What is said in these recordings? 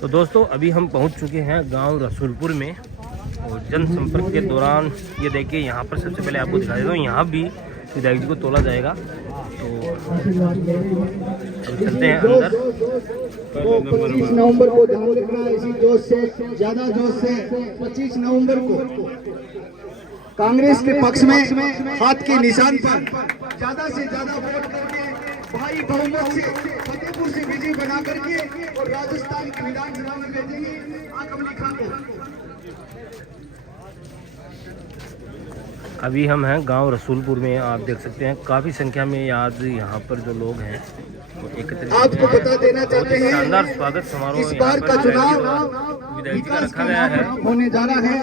तो दोस्तों अभी हम पहुंच चुके हैं गांव रसूलपुर में और जनसंपर्क के दौरान ये देखिए यहाँ पर सबसे पहले आपको दिखा देता हूँ, यहाँ भी विधायक जी को तोला जाएगा। तो चलते हैं अंदर। 25 नवंबर को ध्यान रखना है, इसी जोश से ज्यादा जोश से 25 नवंबर को कांग्रेस के पक्ष में हाथ के निशान पर ज्यादा से ज्यादा वोट करके भारी बहुमत से फतेहपुर से विजय बना करके और राजस्थान के विधानसभा में भेजेंगे आकमली खान को। अभी हम हैं गांव रसूलपुर में, आप देख सकते हैं काफ़ी संख्या में आज यहाँ पर जो लोग हैं वो एकत्रित आपको बता देना चाहते हैं शानदार स्वागत समारोह इस बार का चुनाव विधायक जी का रखा गया है। होने जा रहा है।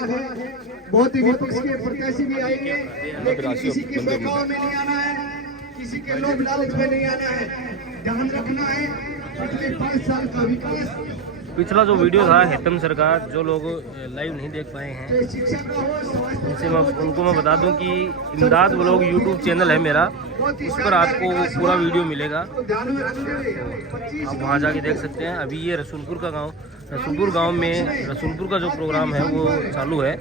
बहुत ही विपक्ष के प्रत्याशी भी आएंगे, लेकिन किसी के बहकाव में नहीं आना है, किसी के लोभ लालच में नहीं आना है। ध्यान रखना है पिछले 5 साल का विकास। पिछला जो वीडियो था हेतम सरकार, जो लोग लाइव नहीं देख पाए हैं उनको मैं बता दूं कि इमदाद व्लॉग यूट्यूब चैनल है मेरा, उस पर आपको पूरा वीडियो मिलेगा, आप वहां जाके देख सकते हैं। अभी ये रसूलपुर का गांव, रसूलपुर गांव में रसूलपुर का जो प्रोग्राम है वो चालू है।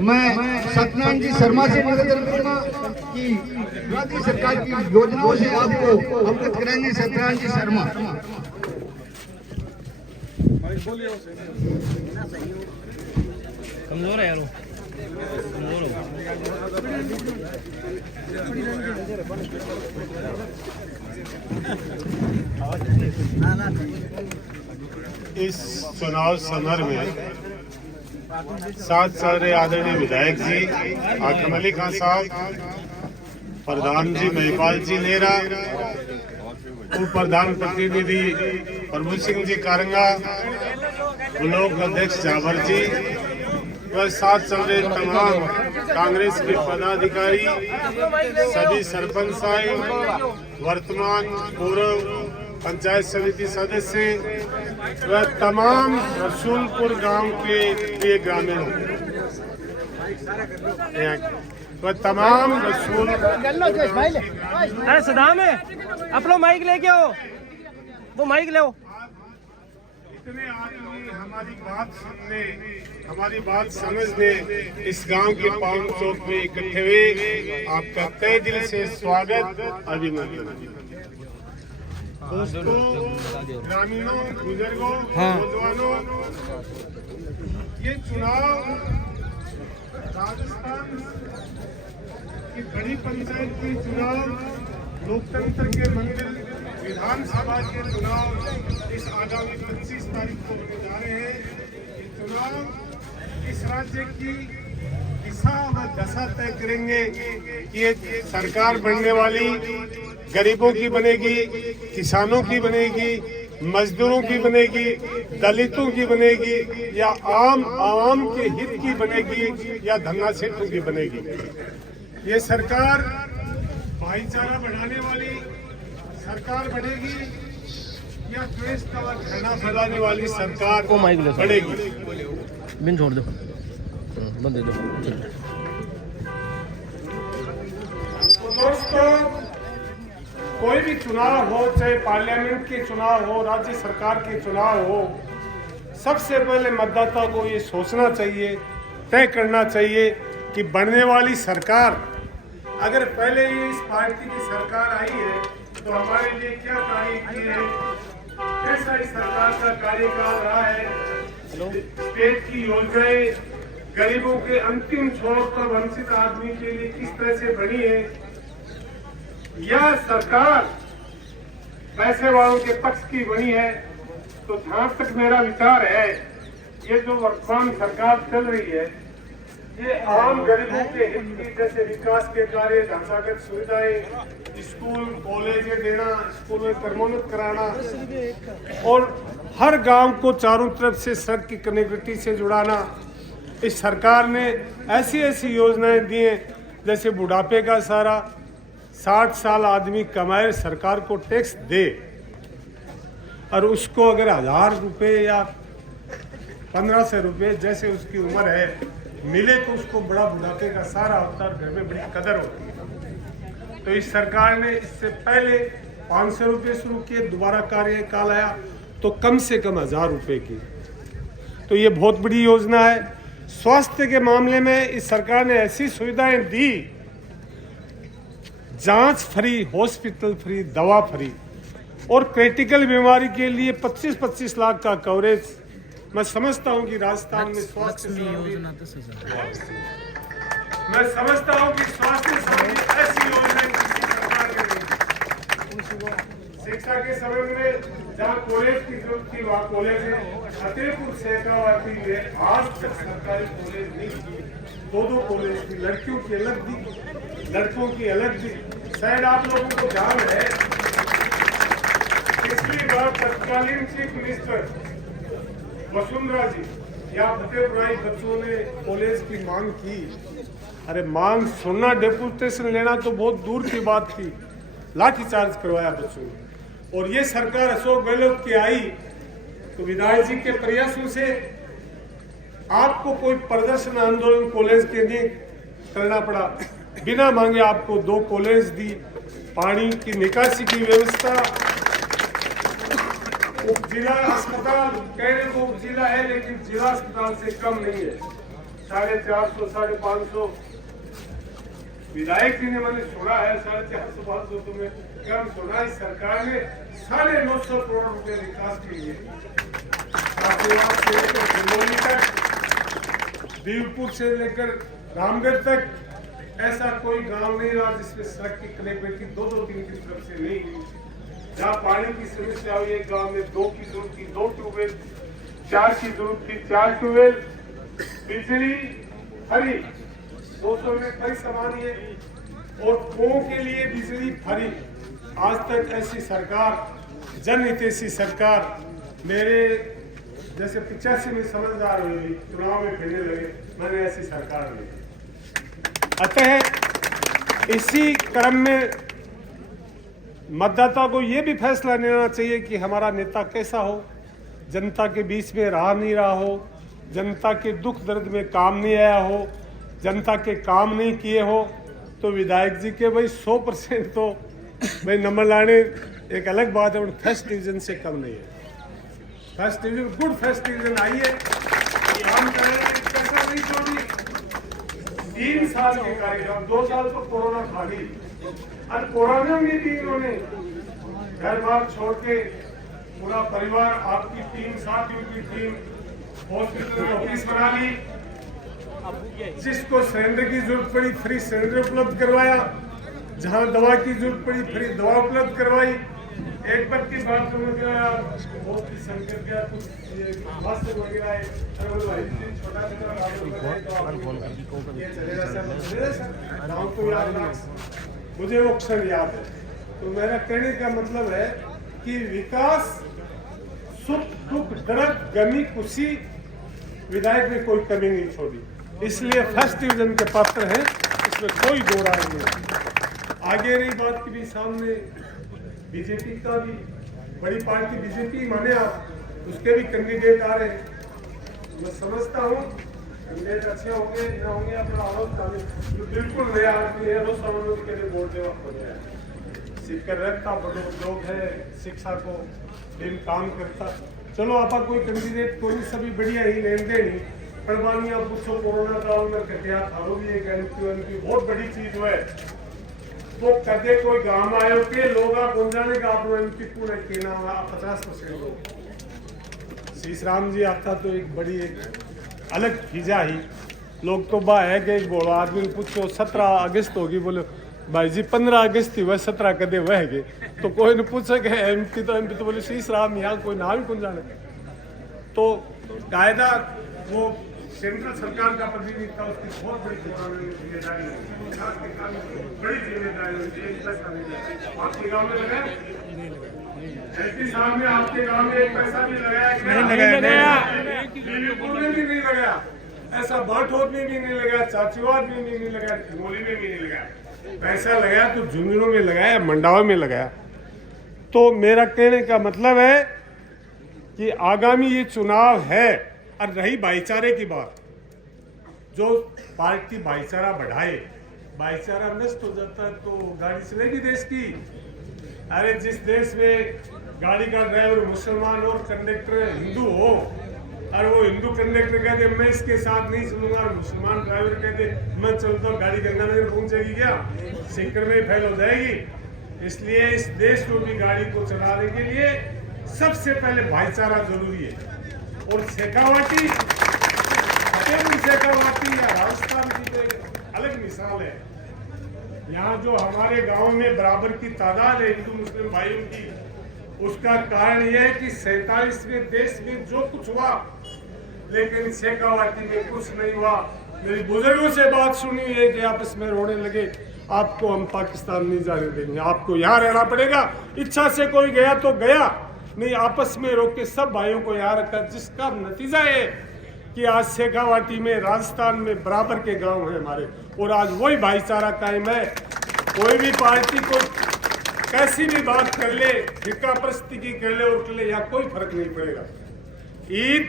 मैं सत्यनारायण जी शर्मा से निवेदन करूंगा कि राज्य सरकार की योजनाओं से आपको अवगत कराएंगे। सत्यनारायण जी शर्मा। कमजोर है यार वो, कमजोर हो। इस चुनाव समर में 7 साल आदरणीय विधायक जी आकम अली खान साहब, प्रधान जी महिपाल जी नेहरा, उप प्रधान प्रतिनिधि प्रभु सिंह जी कारंगा, ब्लॉक अध्यक्ष जावर जी व साथ चल रहे तमाम कांग्रेस के पदाधिकारी, सभी सरपंच साहब, वर्तमान पूर्व पंचायत समिति सदस्य व तमाम रसूलपुर गांव के प्रिय ग्रामीणों व तमाम रसूल। अरे सदाम है, अपना माइक लेके आओ, वो माइक ले आओ। इतने आदमी हमारी बात सुनने, हमारी बात समझने इस गांव के पावन चौक में इकट्ठे हुए, आपका तहे दिल से स्वागत, अभिनंदन। दोस्तों, ग्रामीणों, बुजुर्गों, नौजवानों, ये चुनाव राजस्थान की बड़ी पंचायत की चुनाव, लोकतंत्र के मंदिर विधानसभा के चुनाव इस आगामी 25 तारीख को होने जा रहे हैं। ये चुनाव इस राज्य की दिशा व दशा तय करेंगे कि ये सरकार बनने वाली गरीबों की बनेगी, किसानों की बनेगी, मजदूरों की बनेगी, दलितों की बनेगी, या आवाम के हित की बनेगी, या धन्ना सेठों की बनेगी। ये सरकार भाईचारा बढ़ाने वाली सरकार बनेगी या द्वेष का घृणा फैलाने वाली सरकार बढ़ेगी। बिन छोड़ दो, बंद दे दो। तो दोस्तों, कोई भी चुनाव हो, चाहे पार्लियामेंट के चुनाव हो, राज्य सरकार के चुनाव हो, सबसे पहले मतदाता को ये सोचना चाहिए, तय करना चाहिए कि बनने वाली सरकार, अगर पहले ही इस पार्टी की सरकार आई है तो हमारे लिए क्या कार्य किए हैं, कैसा इस सरकार का कार्यकाल रहा है, स्टेट की योजनाएं गरीबों के अंतिम छोर पर वंचित आदमी के लिए किस तरह से बनी है। यह सरकार पैसे वालों के पक्ष की बनी है। तो जहां तक मेरा विचार है, ये जो वर्तमान सरकार चल रही है, ये आम गरीबों के हित की, जैसे विकास के कार्य, ढांचागत सुविधाएं, स्कूल कॉलेज देना, स्कूल में क्रमोन्नत कराना, और हर गांव को चारों तरफ से सड़क की कनेक्टिविटी से जुड़ाना। इस सरकार ने ऐसी ऐसी योजनाएं दी हैं, जैसे बुढ़ापे का सहारा, 60 साल आदमी कमाए, सरकार को टैक्स दे, और उसको अगर 1000 रुपये या 1500 रुपये, जैसे उसकी उम्र है मिले तो उसको बड़ा बुढ़ापे का सारा होता है, घर में बड़ी कदर होती है। तो इस सरकार ने इससे पहले 500 रुपये शुरू किए, दोबारा कार्यकाल आया तो कम से कम 1000 रुपये की। तो ये बहुत बड़ी योजना है। स्वास्थ्य के मामले में इस सरकार ने ऐसी सुविधाएं दी, जांच फ्री, हॉस्पिटल फ्री, दवा फ्री, और क्रिटिकल बीमारी के लिए 25-25 लाख का कवरेज। मैं समझता हूं कि राजस्थान में स्वास्थ्य योजना, मैं समझता हूं कि स्वास्थ्य संबंधी ऐसी योजना किसी सरकार ने नहीं। शिक्षा के संबंध में जहाँ कॉलेज की जरूरत थी वहाँ कॉलेज है। फतेहपुर शेखावाटी में आज तक सरकारी कॉलेज नहीं थी, 2 कॉलेज थी, लड़कियों की अलग थी, लड़कों की अलग थी। शायद आप लोगों को ध्यान है, पिछली बार तत्कालीन चीफ मिनिस्टर वसुंधरा जी या फतेहपुराई बच्चों ने कॉलेज की मांग की। अरे मांग सुनना, डेपुटेशन लेना तो बहुत दूर की बात थी, लाठीचार्ज करवाया बच्चों ने। और ये सरकार अशोक गहलोत की आई तो विधायक जी के प्रयासों से आपको कोई प्रदर्शन आंदोलन कॉलेज के नहीं करना पड़ा, बिना मांगे आपको 2 कॉलेज दी, पानी की निकासी की व्यवस्था, उप जिला अस्पताल, कहने को उप जिला है लेकिन जिला अस्पताल से कम नहीं है, 450 550। विधायक जी ने मैंने सुना है 450 500 तो मैं कम सुना। इस सरकार ने 950 करोड़ रुपए विकास के लिए देवपुर से लेकर रामगढ़ तक ऐसा कोई गांव नहीं रहा जिसमें सड़क की कनेक्टिविटी 2-3 की तरफ से नहीं हुई। जहाँ पानी की समस्या हुई, एक गांव में 2 की जरूरत थी 2 ट्यूबवेल, 4 की जरूरत थी 4 ट्यूबवेल, बिजली फ्री 200 में फ्री सामान है, और कुओं के लिए बिजली फ्री। आज तक ऐसी सरकार, जनहितैषी सरकार, मेरे जैसे 85 में समझदार हुई, चुनाव में फिरने लगे, मैंने ऐसी सरकार नहीं। अतः इसी क्रम में मतदाता को ये भी फैसला लेना चाहिए कि हमारा नेता कैसा हो, जनता के बीच में रहा नहीं रहा हो, जनता के दुख दर्द में काम नहीं आया हो, जनता के काम नहीं किए हो। तो विधायक जी के भाई 100% तो भाई नंबर लाने एक अलग बात है, फर्स्ट डिवीजन से कम नहीं है। First division, good first division आई है कि हम पैसा नहीं छोड़ी। 3 साल के कार्यक्रम, 2 साल तो कोरोना खा गई, और कोरोना में भी इन्होंने घर बार छोड़ के पूरा परिवार, आपकी टीम, साथियों की टीम, हॉस्पिटल में ऑफिस बना ली, जिसको सिलेंडर की जरूरत पड़ी फ्री सिलेंडर उपलब्ध करवाया, जहां दवा की जरूरत पड़ी फ्री दवा उपलब्ध करवाई। एक बार की बात समझ गया, बहुत ही संकट गया, कुछ मस्त वगैरह है, मुझे वो क्षण याद है। तो मेरा कहने का मतलब है कि विकास, सुख दुख दर्द गमी खुशी, विधायक ने कोई कमी नहीं छोड़ी, इसलिए फर्स्ट डिवीजन के पात्र हैं, इसमें कोई दो राय नहीं। आगे रही बात की भी सामने बीजेपी का भी, बड़ी पार्टी बीजेपी माने आप, उसके भी कैंडिडेट आ रहे हैं। मैं समझता हूँ कैंडिडेट अच्छे होंगे न होंगे अपना आरोप डाले, तो बिल्कुल नया आदमी है, रोज समानों के लिए वोट देवा हो जाए। सीखकर रखता बड़ो लोग है, शिक्षा को दिन काम करता। चलो आपा कोई कैंडिडेट कोई सभी बढ़िया ही लेन देन ही पढ़वानी, आप पूछो कोरोना काल में कटिया थारो भी एक एमपी बहुत बड़ी चीज है। तो कदे कोई गांव आयो के लोग आप जाने का आप एमपी पूरे के नाम 50% लोग। शीशराम जी आता तो एक बड़ी एक अलग खींचा ही, लोग तो बा है कि एक बोलो आदमी पूछो 17 अगस्त होगी, बोले भाई जी 15 अगस्त थी, वह 17 कदे वह गए। तो कोई ने पूछा कि एमपी तो बोले शीशराम, यहाँ कोई नाम ही कौन जाने। तो कायदा वो सेंट्रल सरकार का प्रतिनिधि था, उसकी बहुत बड़ी जिम्मेदारी बड़ी जिम्मेदारी होती है। आपके गाँव में लगा एमपी साहब ने, आपके गाँव में एक पैसा भी लगाया भी नहीं लगाया, ऐसा बाठोद में भी नहीं लगाया, चाचीवाद में भी नहीं लगाया, खिमोली में भी नहीं लगाया। पैसा लगाया तो झुंझुनू में लगाया, मंडावा में लगाया। तो मेरा कहने का मतलब है कि आगामी ये चुनाव है, और रही भाईचारे की बात, जो पार्टी भाईचारा बढ़ाए, भाईचारा नष्ट हो जाता है तो गाड़ी चलेगी देश की। अरे जिस देश में गाड़ी का ड्राइवर मुसलमान और कंडक्टर हिंदू हो, और वो हिंदू कंडक्टर कहते मैं इसके साथ नहीं चलूंगा, और मुसलमान ड्राइवर कहते मैं चलता हूँ, गाड़ी गंगानगर पहुंचेगी क्या? सिक्कर में ही फैल हो जाएगी। इसलिए इस देश को भी गाड़ी को चलाने के लिए सबसे पहले भाईचारा जरूरी है। और शेखावाटी, फतेहपुर शेखावाटी या राजस्थान की तो अलग मिसाल है। यहाँ जो हमारे गांव में बराबर की तादाद है हिंदू मुस्लिम भाइयों की, उसका कारण यह है कि 47वें देश में जो कुछ हुआ, लेकिन शेखावाटी में कुछ नहीं हुआ। मेरे बुजुर्गों से बात सुनी है कि आपस में रोने लगे, आपको हम पाकिस्तान नहीं जाने देंगे, आपको यहाँ रहना पड़ेगा। इच्छा से कोई गया तो गया, नहीं आपस में रोक के सब भाइयों को यहाँ रखा, जिसका नतीजा है कि आज शेखावाटी में, राजस्थान में बराबर के गांव हैं हमारे, और आज वही भाईचारा कायम है। कोई भी पार्टी को कैसी भी बात कर ले, फिरका परस्ती की कर ले और कर ले, यहाँ कोई फर्क नहीं पड़ेगा। ईद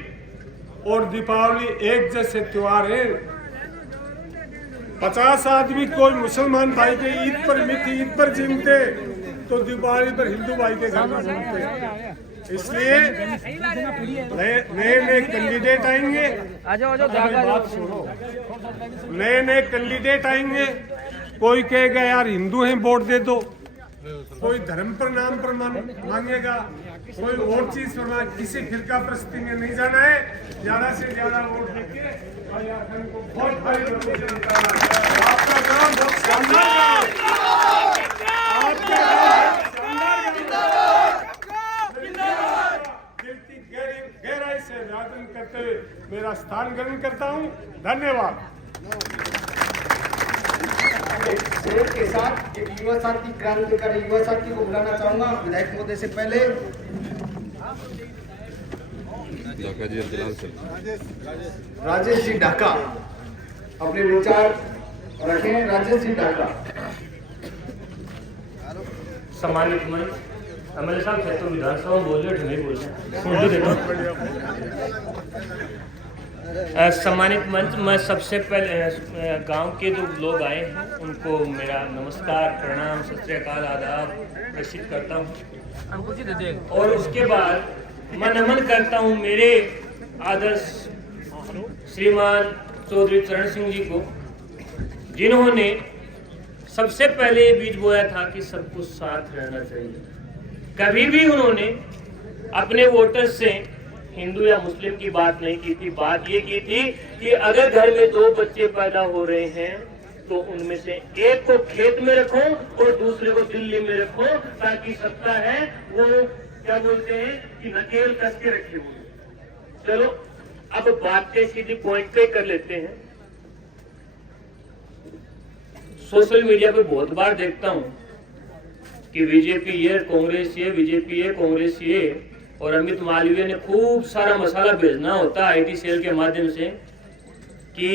और दीपावली एक जैसे त्योहार है। 50 आदमी कोई मुसलमान भाई के ईद पर मीठी ईद पर जिमते, तो दीपावली पर हिंदू भाई के घर में घूमते। इसलिए नए कैंडिडेट आएंगे, बात सुनो, नए कैंडिडेट आएंगे, कोई कहेगा यार हिंदू हैं वोट दे दो, कोई धर्म पर नाम पर मांगेगा, कोई और चीज पर, किसी फिरका प्रस्ती में नहीं जाना है। ज्यादा से ज्यादा वोट देके को बहुत भारी आपका काम बहुत शानदार, आपका गहराई से अभिवादन करते हुए मेरा स्थान ग्रहण करता हूँ। धन्यवाद। शेर के साथ एक युवा साथी, क्रांतिकारी युवा साथी को बुलाना चाहूंगा विधायक महोदय से पहले। राजेश जी ढाका अपने विचार रखें। राजेश जी ढाका। सम्मानित मंच, एमएलए साहब थे तो विधानसभा बोल रहे नहीं बोल रहे। सम्मानित मंच, मैं सबसे पहले गांव के जो लोग आए हैं उनको मेरा नमस्कार, प्रणाम, सत श्री अकाल, आदाब प्रेषित करता हूँ। और उसके बाद मैं नमन करता हूँ मेरे आदर्श श्रीमान चौधरी चरण सिंह जी को, जिन्होंने सबसे पहले बीज बोया था कि सबको साथ रहना चाहिए। कभी भी उन्होंने अपने वोटर्स से हिंदू या मुस्लिम की बात नहीं की थी। बात ये की थी कि अगर घर में 2 बच्चे पैदा हो रहे हैं तो उनमें से एक को खेत में रखो और दूसरे को दिल्ली में रखो, ताकि सत्ता है वो क्या बोलते हैं कि नकेल कस के रखे हुए। चलो अब बातें सीधी पॉइंट पे कर लेते हैं। सोशल मीडिया पे बहुत बार देखता हूं कि बीजेपी ये, कांग्रेस ये, बीजेपी ये, कांग्रेस ये, और अमित मालवीय ने खूब सारा मसाला भेजना होता है आईटी सेल के माध्यम से कि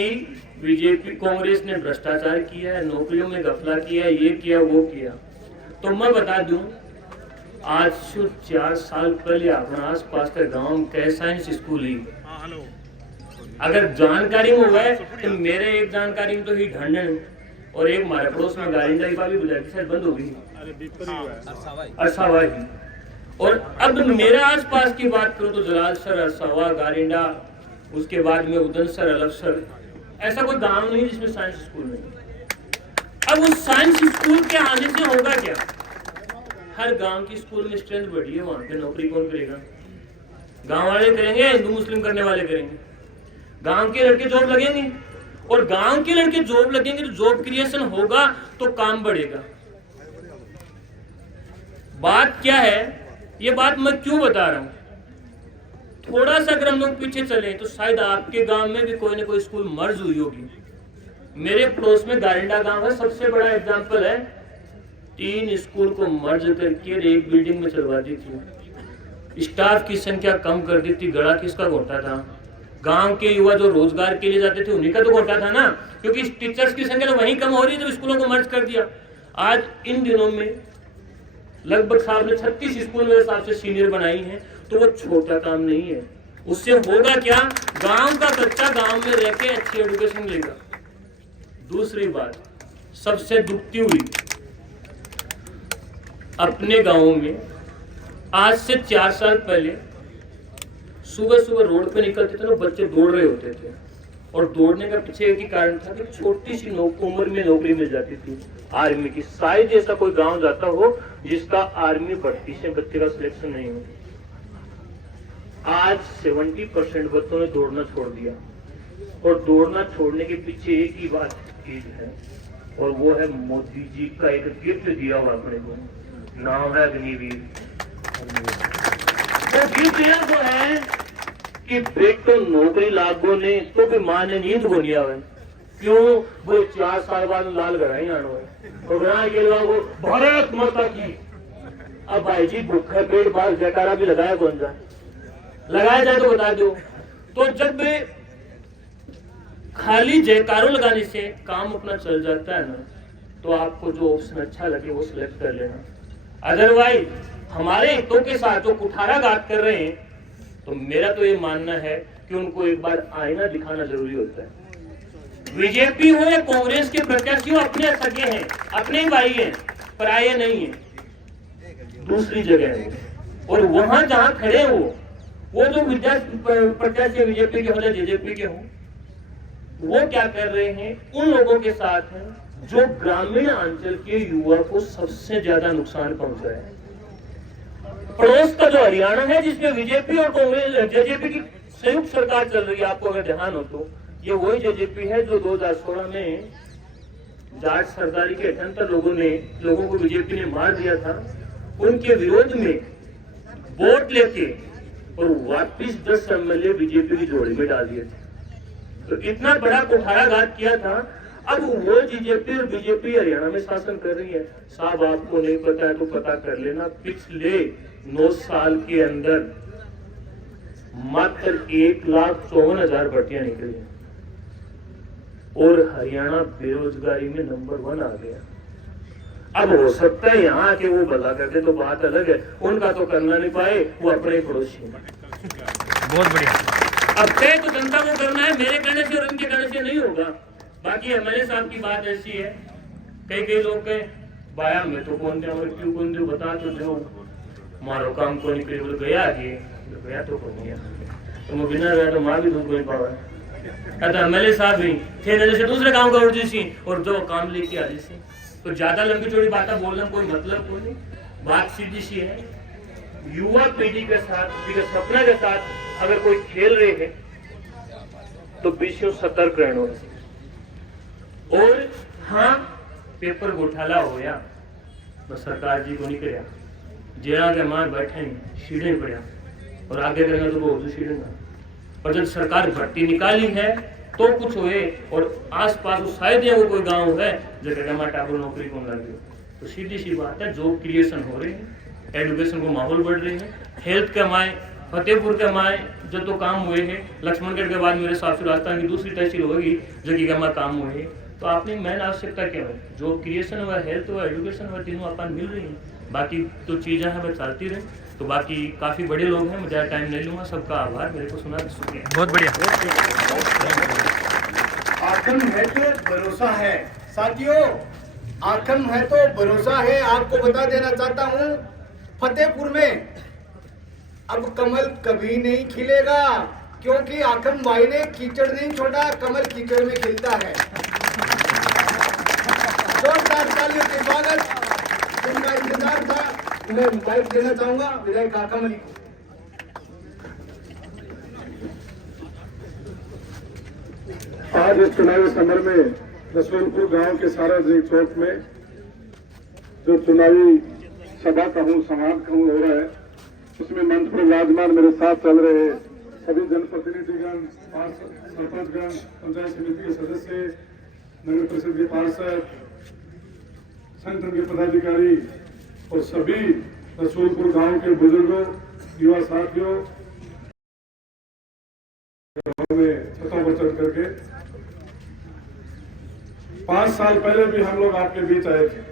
बीजेपी कांग्रेस ने भ्रष्टाचार किया है, नौकरियों में घपला किया है, ये किया वो किया। तो मैं बता दूं, आज से 4 साल पहले अपना आस पास का गांव के साइंस स्कूल ही, अगर जानकारी में हुआ है तो मेरे एक जानकारी में तो ही ढंडन और एक हमारे पड़ोस में गारिंदा भी बुलाई शायद बंद हो गई, अरसावा ही। और अब मेरा आस पास की बात करूं तो जलाल सर, अरसावा, गारिंडा, उसके बाद में उदन सर, अलग सर, ऐसा कोई गांव नहीं जिसमें साइंस स्कूल नहीं। अब उस साइंस स्कूल के आने से होगा क्या? हर गांव की स्कूल में स्ट्रेंथ बढ़ी है, वहां पे नौकरी कौन करेगा? गांव वाले करेंगे, हिंदू मुस्लिम करने वाले करेंगे। गांव के लड़के जॉब लगेंगे, और गांव के लड़के जॉब लगेंगे तो जॉब क्रिएशन होगा तो काम बढ़ेगा। बात क्या है, ये बात मैं क्यों बता रहा हूं? थोड़ा सा अगर हम लोग पीछे चले तो शायद आपके गांव में भी कोई ना कोई स्कूल मर्ज हुई होगी। मेरे पड़ोस में गारिंडा गांव है, सबसे बड़ा एग्जांपल है। 3 स्कूल को मर्ज करके एक बिल्डिंग में चलवा दी थी, स्टाफ की संख्या कम कर दी थी। गड़ा किसका घोटा था? गांव के युवा जो रोजगार के लिए जाते थे उन्हीं का तो घोटा था ना, क्योंकि टीचर्स की संख्या तो वहीं कम हो रही है, तो स्कूलों को मर्ज कर दिया। आज इन दिनों में लगभग साहब ने 36 स्कूल मेरे हिसाब से सीनियर बनाई हैं, तो वो छोटा काम नहीं है। उससे होगा क्या, गांव का बच्चा गांव में रह के अच्छी एजुकेशन लेगा। दूसरी बात सबसे दुखती हुई, अपने गांव में आज से 4 साल पहले सुबह सुबह रोड पे निकलते थे तो बच्चे दौड़ रहे होते थे, और दौड़ने का पीछे एक ही कारण था कि छोटी सी उम्र में नौकरी मिल जाती थी आर्मी की। शायद ऐसा कोई गांव जाता हो जिसका आर्मी भर्ती से बच्चे का सिलेक्शन नहीं हो। आज 70% बच्चों ने दौड़ना छोड़ दिया, और दौड़ना छोड़ने के पीछे एक ही बात चीज है, और वो है मोदी जी का एक गिफ्ट दिया हुआ अपने को, नाम है अग्निवीर। वो गिफ्ट यह तो है कि बेटो नौकरी लागो ने तो भी मां ने नींद को लिया है, क्यों वो 4 साल बाद लाल गढ़ाई आना है और गढ़ाई के लोगों भारत माता की। अब भाई जी भूखा पेट बाहर जयकारा भी लगाया कौन सा, लगाया जाए तो बता दो। तो जब खाली जयकारों लगाने से काम अपना चल जाता है ना, तो आपको जो ऑप्शन अच्छा लगे वो सिलेक्ट कर लेना। अदरवाइज हमारे हितों के साथ जो कुठाराघात कर रहे हैं, तो मेरा तो ये मानना है कि उनको एक बार आईना दिखाना जरूरी होता है। बीजेपी हो या कांग्रेस के प्रत्याशी हो, अपने सगे हैं, अपने भाई हैं, पराये नहीं है, दूसरी जगह है। और वहां जहां खड़े हो, वो जो प्रत्याशी बीजेपी के हो या जेजेपी के हो, वो क्या कर रहे हैं, उन लोगों के साथ हैं जो ग्रामीण अंचल के युवा को सबसे ज्यादा नुकसान पहुंचा है। पड़ोस का जो हरियाणा है, जिसमें बीजेपी और कांग्रेस जेजेपी की संयुक्त सरकार चल रही है, आपको अगर ध्यान हो तो ये वही जेजेपी है जो 2016 में जाट सरदारी के 78 लोगों को बीजेपी ने मार दिया था। उनके विरोध में वोट लेके और वापिस 10 एमएलए बीजेपी की जोड़ी में डाल दिए थे। तो इतना बड़ा कुठाराघात किया था। अब वो जेजेपी और बीजेपी हरियाणा में शासन कर रही है। साहब आपको नहीं पता है तो पता कर लेना, पिछले 9 साल के अंदर मात्र 1,54,000 भर्तियां निकली हैं, और हरियाणा बेरोजगारी में नंबर 1 आ गया। अब हो सकता है यहाँ के वो भला कर दे तो बात अलग है, उनका तो करना नहीं पाए, वो अपने पड़ोसी हैं। बहुत बढ़िया। अब तय तो जनता को करना है, मेरे कहने से और इनके कहने से नहीं होगा। बाकी एमएलए साहब की बात ऐसी है, कई लोग कहे बाया में तो कौन दे और क्यों कौन दे, बता तो दो, मारो काम को निकले बोले गया कि गया तो कौन गया, तो मैं बिना गया तो मार भी दूध कोई पावा है। एमएलए साहब भी थे जैसे दूसरे काम का उड़ सी और जो काम लेके आ जैसे, तो ज्यादा लंबी चौड़ी बातें बोलना कोई मतलब कोई नहीं। बात सीधी सी है, युवा पीढ़ी के साथ, सपना के साथ अगर कोई खेल रहे हैं तो विषयों सतर्क रहना है। और हाँ, पेपर घोटाला हो गया बस सरकार जी को नहीं कराया, जेड़ा के मार बैठे सीढ़े पड़ा और आगे करेंगे तो वो सीढ़ेगा। पर जब सरकार भर्ती निकाली है तो कुछ हुए, और आसपास शायद वो कोई गांव है जगह हमारे टापुर नौकरी को लगे, तो सीधी सी बात है जॉब क्रिएशन हो रहे हैं, एजुकेशन को माहौल बढ़ रहे हैं। हेल्थ के माए, फतेहपुर के माए जो तो काम हुए हैं, लक्ष्मणगढ़ के बाद मेरे सासुर राजस्थान की दूसरी तहसील होगी जगह के माए काम हुए हैं। तो आपने मेन आवश्यकता क्या है, जॉब क्रिएशन हुआ, हेल्थ हुआ, एजुकेशन हुआ, तीनों अपन मिल रही हैं। बाकी तो चीजें हैं बस चलती रहे। तो बाकी काफी बड़े लोग हैं, मैं ज़्यादा टाइम नहीं लूंगा। सबका आभार, मेरे को सुना शुक्रिया। बहुत बढ़िया। आखम है तो भरोसा है साथियों, आखम है तो भरोसा है। आपको बता देना चाहता हूँ, फतेहपुर में अब कमल कभी नहीं खिलेगा, क्योंकि आखम भाई ने कीचड़ नहीं छोड़ा, कमल कीचड़ में खिलता है। जोरदार तालियों के स्वागत, जिनका इंतजार था, मैं माइक देना चाहूंगा विधायक आखम अली को। आज इस चुनावी समर में रसूलपुर गांव के सार्वजनिक चौक में जो चुनावी सभा कहूँ, समाज कहूँ हो रहा है, उसमें मंच पर विराजमान मेरे साथ चल रहे सभी जनप्रतिनिधिगण, सरपंचगण, पंचायत समिति के सदस्य, नगर परिषद के पार्षद, संगठन के पदाधिकारी और सभी रसूलपुर गांव के बुजुर्गों, युवा साथियों, में छतों पर चढ़ करके 5 साल पहले भी हम लोग आपके बीच आए थे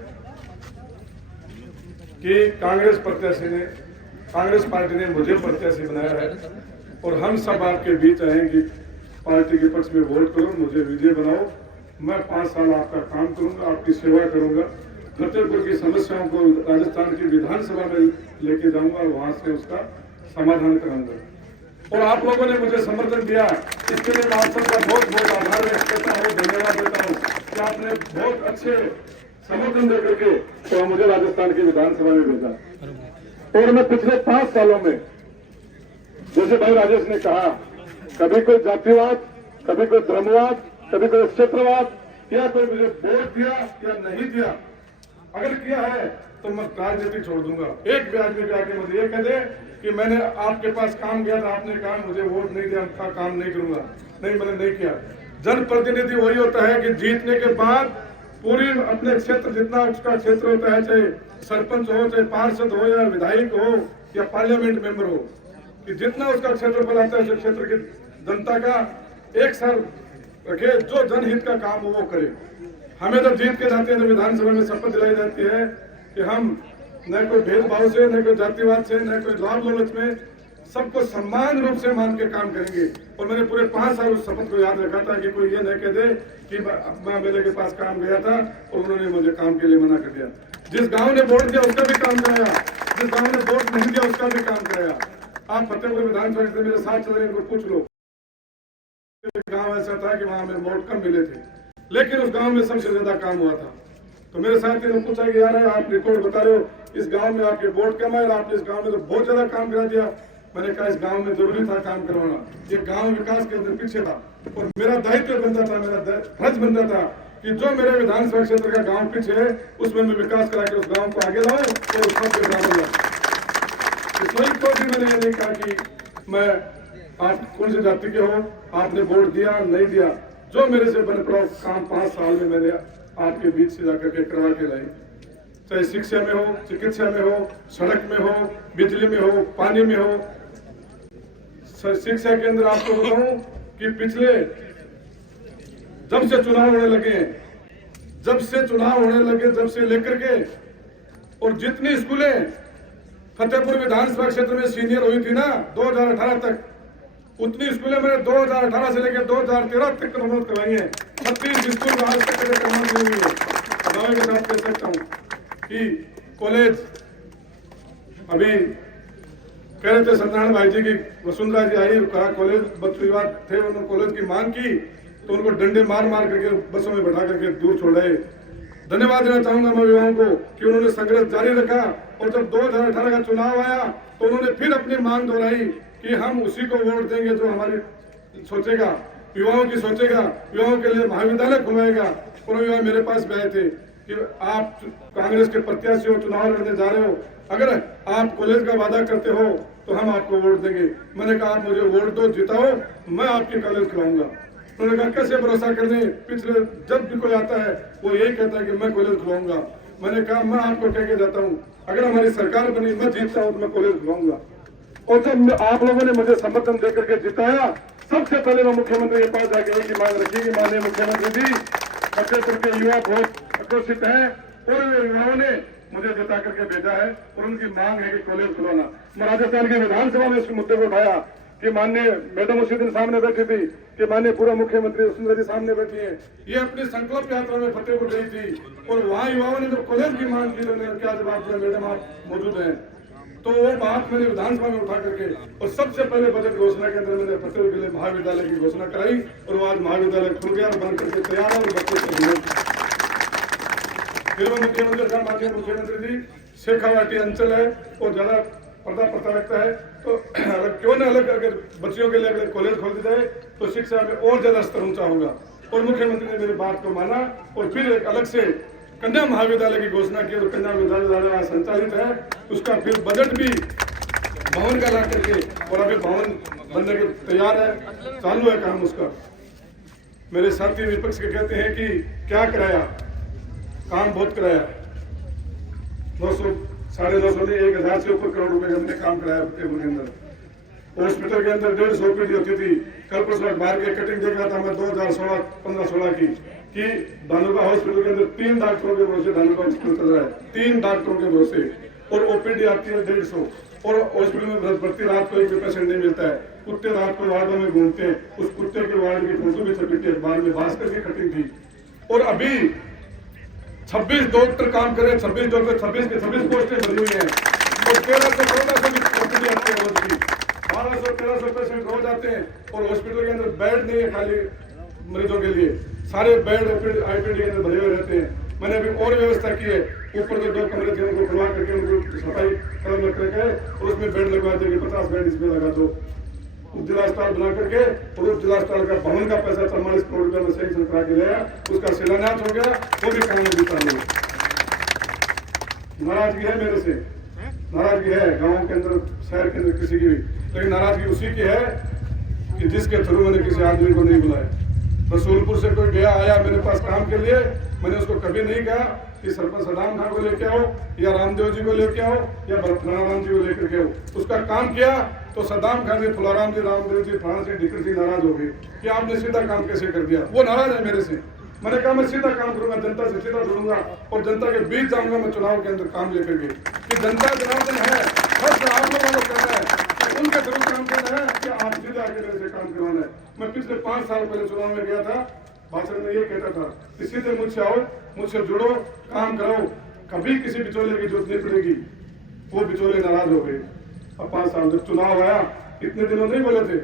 कि कांग्रेस पार्टी ने मुझे प्रत्याशी बनाया है और हम सब आपके बीच आएंगे। पार्टी के पक्ष में वोट करो, मुझे विजय बनाओ। मैं 5 साल आपका काम करूंगा, आपकी सेवा करूंगा। फतेहपुर की समस्याओं को राजस्थान की विधानसभा में लेके जाऊंगा और वहां से उसका समाधान कराऊंगा। और आप लोगों ने मुझे समर्थन दिया, इसके लिए मैं आप सबका बहुत बहुत आभार व्यक्त करता हूँ, धन्यवाद देता हूँ कि आपने बहुत अच्छे समर्थन दे करके तो मुझे राजस्थान की विधानसभा में भेजा। और मैं पिछले 5 सालों में, जैसे भाई राजेश ने कहा, कभी कोई जातिवाद, कभी कोई धर्मवाद, कभी कोई क्षेत्रवाद, या कोई मुझे वोट दिया या नहीं दिया, अगर किया है तो मैं राजनीति छोड़ दूंगा। एक भी आदमी आके मुझे ये कह दे कि मैंने आपके पास काम किया था, आपने कहा मुझे वोट नहीं दिया, उनका काम नहीं करूंगा, नहीं मैंने नहीं किया। जनप्रतिनिधि वही होता है कि जीतने के बाद पूरी अपने क्षेत्र, जितना उसका क्षेत्र होता है, चाहे सरपंच हो, चाहे पार्षद हो, या विधायक हो, या पार्लियामेंट मेंबर हो, कि जितना उसका क्षेत्रफल आता है उस क्षेत्र की जनता का एक सर रखे, जो जनहित का काम हो वो करे। हमें जब जीत के जाते हैं तो विधानसभा में शपथ दिलाई जाती है कि हम न कोई भेदभाव से, न कोई जातिवाद से, न कोई लाभ लालच में, सबको समान रूप से मान के काम करेंगे। और मैंने पूरे 5 साल उस शपथ को याद रखा था कि कोई ये न कह दे कि मैं मेरे के पास काम गया था और उन्होंने मुझे काम के लिए मना कर दिया। जिस गांव ने वोट दिया उसका भी काम कराया, जिस गांव ने वोट नहीं दिया उसका भी काम कराया। आप फतेहपुर विधानसभा से मेरे साथ चल रहे हैं, इनको पूछ लो। गांव ऐसा था कि वहां हमें वोट कम मिले थे, लेकिन उस गांव में सबसे ज्यादा काम हुआ था। तो मेरे साथी ने पूछा कि यार आप रिकॉर्ड बता रहे हो, इस गांव में आपके वोट कम है और आपने इस गांव में तो बहुत ज्यादा काम करा दिया। मैंने कहा इस गांव में जरूरी था काम करवाना, ये गांव विकास के अंदर पीछे था और मेरा दायित्व बनता था, मेरा फर्ज बनता था कि जो मेरे विधानसभा क्षेत्र का गाँव पीछे है उसमें मैं विकास करा के उस गाँव को आगे लाऊं और उस सबके बराबर लाऊं। इसलिए तो भी मैंने ये नहीं कहा कि मैं आप कौन सी जाति के हो, आपने वोट दिया नहीं दिया, जो मेरे से बने पड़ा काम 5 साल में मैंने आपके बीच से जाकर के करवा के लाई। चाहे शिक्षा में हो, चिकित्सा में हो, सड़क में हो, बिजली में हो, पानी में हो। शिक्षा के अंदर आपको बताऊं कि पिछले जब से चुनाव होने लगे, जब से लेकर के और जितनी स्कूलें फतेहपुर विधानसभा क्षेत्र में सीनियर हुई थी ना 2018 तक, उतनी स्कूलें मैंने 2018 से लेकर 2013 तक मरम्मत करवाई है। 36 स्कूल आज तक मरम्मत नहीं हुई है। दावे के साथ कह सकता हूँ कि कॉलेज, अभी कह रहे थे सत्यनारायण भाई जी की वसुंधरा जी आई, कहा कॉलेज बच्चे विवाद थे, उन्होंने कॉलेज की मांग की तो उनको डंडे मार करके बसों में बैठा करके दूर छोड़े। धन्यवाद देना चाहूंगा मैं युवाओं को कि उन्होंने संघर्ष जारी रखा और जब 2018 का चुनाव आया तो उन्होंने फिर अपनी मांग दोहराई कि हम उसी को वोट देंगे जो हमारी सोचेगा, युवाओं की सोचेगा, युवाओं के लिए महाविद्यालय खुलवाएगा। और युवा मेरे पास भी आए थे कि आप कांग्रेस के प्रत्याशी हो, चुनाव लड़ने जा रहे हो, अगर आप कॉलेज का वादा करते हो तो हम आपको वोट देंगे। मैंने कहा आप मुझे वोट दो, जिताओ, मैं आपकी कॉलेज खुलाऊंगा। उन्होंने कहा कैसे भरोसा करने, पिछले जब भी कोई आता है वो यही कहता है कि मैं कॉलेज खुलाऊंगा। मैंने कहा मैं आपको कह के जाता हूँ, अगर हमारी सरकार बनी, मैं जीतता हूँ तो मैं कॉलेज खुलाऊंगा। और जब आप लोगों ने मुझे समर्थन देकर के जिताया, सबसे पहले मैं मुख्यमंत्री के पास जाके एक ही मांग रखी कि माननीय मुख्यमंत्री जी, फतेहपुर के युवा बहुत आकर्षित हैं और युवाओं ने मुझे जिता करके भेजा है और उनकी मांग है कि कॉलेज खुलवाना। मैं राजस्थान की विधानसभा में इस मुद्दे को उठाया कि माननीय मैडम उसी दिन सामने बैठी थी, कि माननीय पूर्व मुख्यमंत्री वसुंधरा जी सामने बैठी है, ये अपनी संकल्प यात्रा में फतेहपुर गई थी और वहाँ युवाओं ने जो कॉलेज की मांग की, उन्होंने क्या जवाब दिया, मैडम आप मौजूद हैं। तो वो बात मैंने विधानसभा में उठा करके और सबसे पहले बजट घोषणा के अंदर मैंने फतेहपुर के लिए महाविद्यालय की घोषणा कराई और वो आज महाविद्यालय खुल गया और बन करके तैयार है और बच्चों से फिर मैं मुख्यमंत्री का माननीय मुख्यमंत्री जी, शेखावाटी अंचल है और ज्यादा पर्दा पड़ता रखता है, तो क्यों न अलग अगर बच्चियों के लिए अगर कॉलेज खोल दी जाए तो शिक्षा में और ज्यादा स्तर ऊंचा होगा। और मुख्यमंत्री ने मेरी बात को माना और फिर एक अलग से कन्या महाविद्यालय की घोषणा की और कन्या विद्यालय संचालित है, उसका फिर बजट भी भवन का ला करके और अभी भवन बनने के तैयार है, चालू है काम उसका। मेरे साथी विपक्ष के कहते हैं कि क्या कराया, काम बहुत कराया, 900 साढ़े 900 ने 1000 से ऊपर करोड़ रुपए का हमने काम कराया फतेहपुर के अंदर। हॉस्पिटल के अंदर 150 ओपीडी होती थी। कल परसों बाहर के कटिंग देख रहा था मैं 2016-15-16 की कि धानुका हॉस्पिटल के अंदर 3 डॉक्टरों के भरोसे धानुका हॉस्पिटल चल रहा है, 3 डॉक्टरों के भरोसे, और ओपीडी आती है 150। और हॉस्पिटल में भर्ती रात को एक भी पेशेंट नहीं मिलता है। कुत्ते रात को वार्डों में घूमते हैं। उस कुत्ते के वार्ड की फोटो भी छपी अखबार में, भास्कर की कटिंग थी। और अभी 26 डॉक्टर काम कर रहे हैं, 26 डॉक्टर, 26 की 26 पोस्टें भरी हुई हैं। और 1314 की पोस्टें आती है रोज की, 1200-1300 पेशेंट रोज आते हैं। और हॉस्पिटल के अंदर बेड नहीं है खाली मरीजों के लिए, सारे बेड आईपीडी के अंदर भरे हुए रहते हैं। मैंने अभी और व्यवस्था की है, ऊपर जो 2 कमरे थे उनको खुलवा करके उनको सफाई कर्म करके और उसमें बेड लगवा देंगे, 50 बेड इसमें लगा दो। जिला अस्पताल बना करके और उस जिला अस्पताल का भवन का पैसा 44 करोड़ रुपया में सैंक्शन करा के लिया, उसका शिलान्यास हो गया, वो भी काम में बीता नहीं। नाराजगी है मेरे से, नाराजगी है गाँव के अंदर, शहर के अंदर किसी की भी, लेकिन नाराजगी उसी की है कि जिसके थ्रू मैंने किसी आदमी को नहीं बुलाया। रसूलपुर से कोई गया आया मेरे पास काम के लिए, मैंने उसको कभी नहीं कहा कि सरपंच सदाम खान को लेके आओ या रामदेव जी को लेके आओ या फलाराम जी को लेकर के आओ। उसका काम किया तो सदाम खान जी, फलाराम जी, रामदेव जी, फलाना जी, डिकर जी नाराज हो गए कि आपने सीधा काम कैसे कर दिया। वो नाराज है मेरे से। मैंने कहा मैं सीधा काम करूंगा, जनता से सीधा जुड़ूंगा और जनता के बीच जाऊंगा मैं चुनाव के अंदर काम लेकर के कि जनता जनार्दन है, बस आप लोगों को कहना है कि उनके जरूर काम करना है कि आप सीधे आके मेरे से काम करवाना है। मैं पिछले 5 साल पहले चुनाव में गया था, भाषण में ये कहता था कि सीधे मुझसे आओ, मुझसे जुड़ो, काम करो, कभी किसी बिचौले की जरूरत नहीं पड़ेगी। वो बिचौले नाराज हो गए। अब 5 साल जब चुनाव आया, इतने दिनों नहीं बोले थे,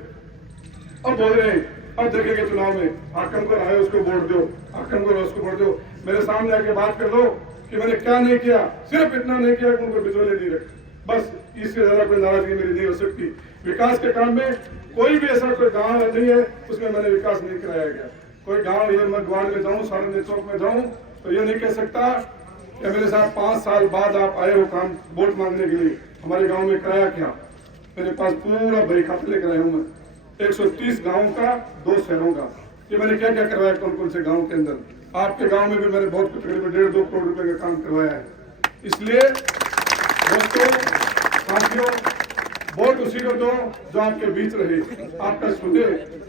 अब बोल रहे हैं। अब देखेंगे चुनाव में, हाकिम को आए उसको वोट दो, हाकिम को उसको वोट दो। मेरे सामने आके बात कर लो कि मैंने क्या नहीं किया, सिर्फ इतना नहीं किया कि उनको बिचौले नहीं रखे, बस। इससे ज्यादा कोई नाराजगी मेरी नहीं हो सकती। विकास के काम में कोई भी ऐसा कोई गाँव नहीं है उसमें मैंने विकास नहीं कराया गया। कोई गाँव ये मैं ग्वाड़ में जाऊँ, सारंगी चौक में जाऊँ तो ये नहीं कह सकता कि मेरे साथ 5 साल बाद आप आए हो काम वोट मांगने के लिए, हमारे गाँव में कराया क्या। मेरे पास पूरा बही खाते लेकर आया हूँ मैं, 130 गाँव का, 2 शहरों का, कि मैंने क्या क्या करवाया कौन कौन से गाँव के अंदर। आपके गाँव में भी मैंने बहुत तकरीबन 1.5-2 करोड़ रुपए का काम करवाया है। इसलिए दोस्तों, साथियों, वोट उसी को दो जो आपके बीच रहे, आपका सुने,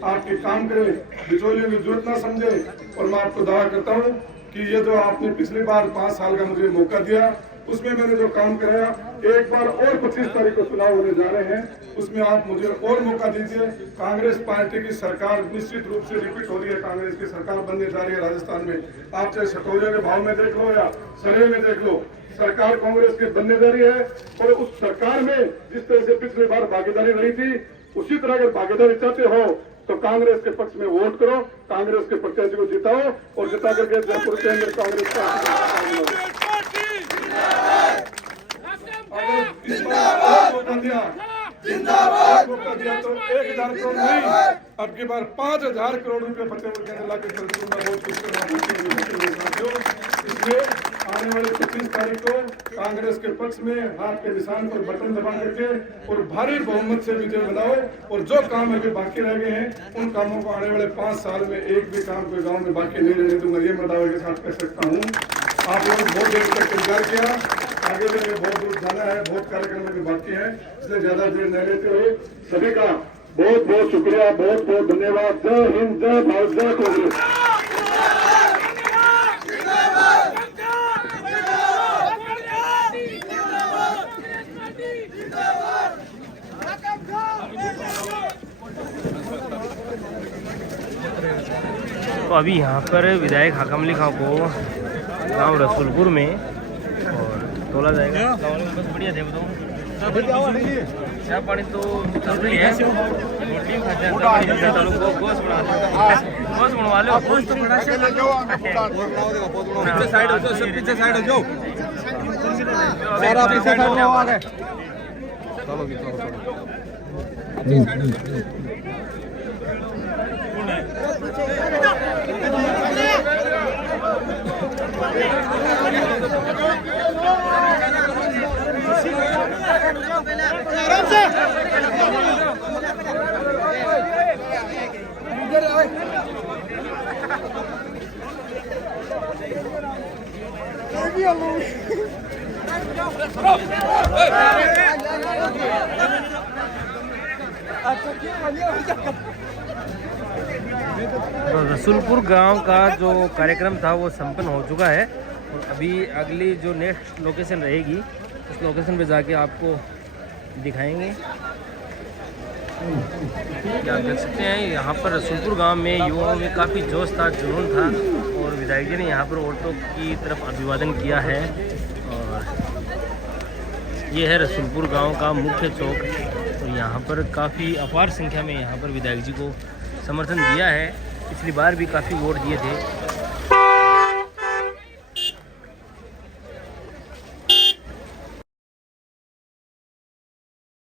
आपके काम करे, बिचौलियों की जरूरत ना समझे। और मैं आपको दावा करता हूँ कि ये जो आपने पिछली बार 5 साल का मुझे मौका दिया, उसमें मैंने जो काम कराया, एक बार और 25 तारीख को चुनाव होने जा रहे हैं, उसमें आप मुझे और मौका दीजिए। कांग्रेस पार्टी की सरकार निश्चित रूप से रिपीट हो रही है, कांग्रेस की सरकार बनने जा रही है राजस्थान में। आप चाहे सटोरिया के भाव में देख लो या सरे में देख लो, सरकार कांग्रेस की बनने जा रही है। और उस सरकार में जिस तरह से पिछली बार भागीदारी रही थी, उसी तरह अगर भागीदारी चाहते हो तो कांग्रेस के पक्ष में वोट करो, कांग्रेस के प्रत्याशी को जिताओ और जिता करके जयपुर के अंदर कांग्रेस का मौका दिया तो 1000 करोड़ नहीं, अब की बार 5000 करोड़ रुपए फतेहपुर के अंदर लाके कर दूंगा। बहुत कुछ करना। इसलिए आने वाले 25 तारीख को कांग्रेस के पक्ष में हाथ के निशान पर बटन दबा करके और भारी बहुमत से विजय बनाओ। और जो काम अभी बाकी रह गए हैं, उन कामों को आने वाले 5 साल में एक भी काम कोई गाँव में बाकी नहीं रहने दूंगा, ये मैं दावे के साथ कह सकता हूँ। आप लोग बहुत देर तक इंतजार किया, आगे भी बहुत दूर जाना है, बहुत कार्यक्रम भी बाकी है, इसलिए ज्यादा देर नहीं लेते हुए सभी का बहुत बहुत शुक्रिया, बहुत बहुत धन्यवाद। जय हिंद, जय भारत, जय कांग्रेस। तो अभी यहाँ पर विधायक हाकम अली खां को गांव रसूलपुर में और तोला जाएगा। बस बढ़िया थे बताओ, चाय पानी तो चल रही है, रोटी खाते हैं, गोश्त बनवा लो, पीछे साइड हो जाओ, पीछे साइड हो जाओ, पीछे साइड हो जाओ। तो रसूलपुर गांव का जो कार्यक्रम था वो संपन्न हो चुका है। और अभी अगली जो नेक्स्ट लोकेशन रहेगी, उस लोकेशन पे जाके आपको दिखाएंगे। ये आप देख सकते हैं यहाँ पर रसूलपुर गांव में युवाओं में काफ़ी जोश था, जुनून था और विधायक जी ने यहाँ पर औरतों की तरफ अभिवादन किया है। और ये है रसूलपुर गांव का मुख्य चौक और यहाँ पर काफ़ी अपार संख्या में यहाँ पर विधायक जी को समर्थन दिया है। पिछली बार भी काफ़ी वोट दिए थे